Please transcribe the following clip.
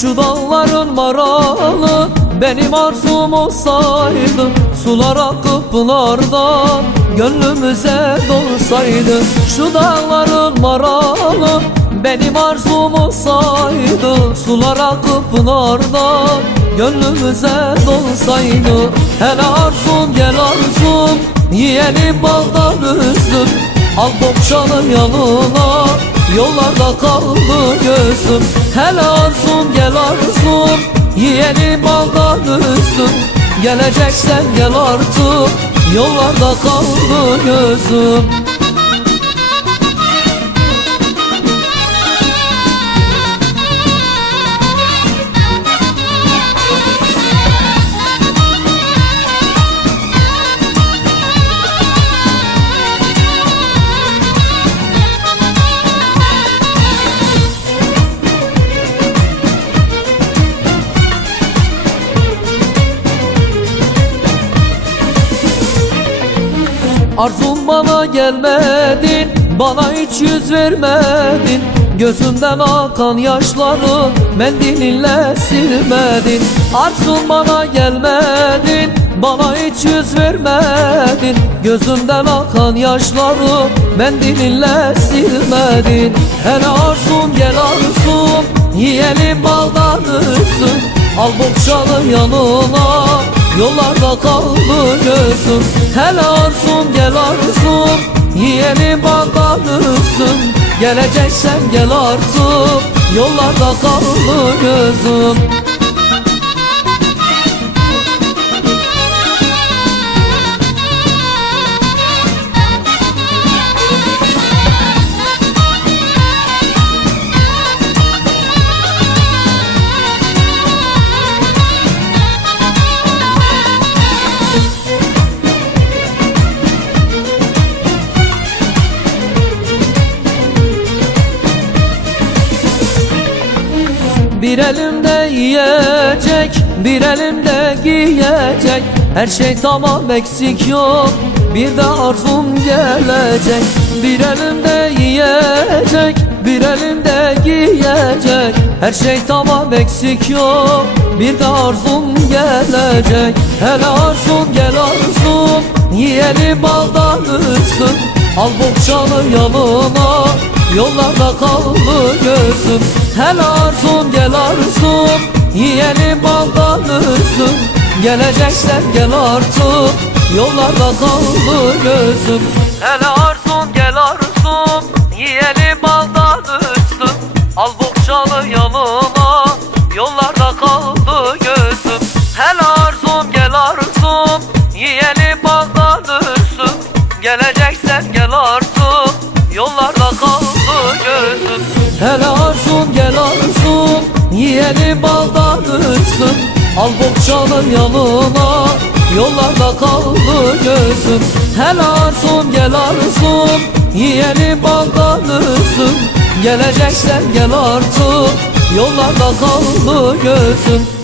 Şu dağların maralı benim arzum olsaydı, sular akıp pınardan gönlümüze dolsaydı. Şu dağların maralı benim arzum olsaydı, sular akıp pınardan gönlümüze dolsaydı. Hele arzum gel arzum, yiyelim baldan üzüm, al bohçanın yanına, yollarda kaldı gözüm. Hele arzum gel arzum, yiyelim baldan üzüm, geleceksen gel artık, yollarda kaldı gözüm. Arzum bana gelmedin, bana hiç yüz vermedin, gözümden akan yaşları mendilinle silmedin. Arzum bana gelmedin, bana hiç yüz vermedin, gözümden akan yaşları mendilinle silmedin. Hele arzum gel arzum, yiyelim baldan üzüm, al bohçanın yanına, yollarda kaldı gözüm. Hele arzum gel arzum, yiyelim baldan üzüm, geleceksen gel artık, yollarda kaldı gözüm. Bir elimde yiyecek, bir elimde giyecek, her şey tamam eksik yok, bir de arzum gelecek. Bir elimde yiyecek, bir elimde giyecek, her şey tamam eksik yok, bir de arzum gelecek. Hele arzum gel arzum, yiyelim baldan üzüm, al bohçanın yanına, yollarda kaldı gözüm. Hele arzum gel arzum, yiyelim baldan üzüm, geleceksen gel artık, yollarda kaldı gözüm. Hele arzum gel arzum, yiyelim baldan üzüm, al bohçanın yanına, yollarda kaldı gözüm. Hele arzum gel arzum, yiyelim baldan üzüm, geleceksen gel artık, yollarda kaldı gözüm. Hele arzum gel arzum, yiyelim baldan üzüm, al bohçanın yanına, yollarda kaldı gözüm. Hele arzum gel arzum, yiyelim baldan üzüm, geleceksen gel artık, yollarda kaldı gözüm.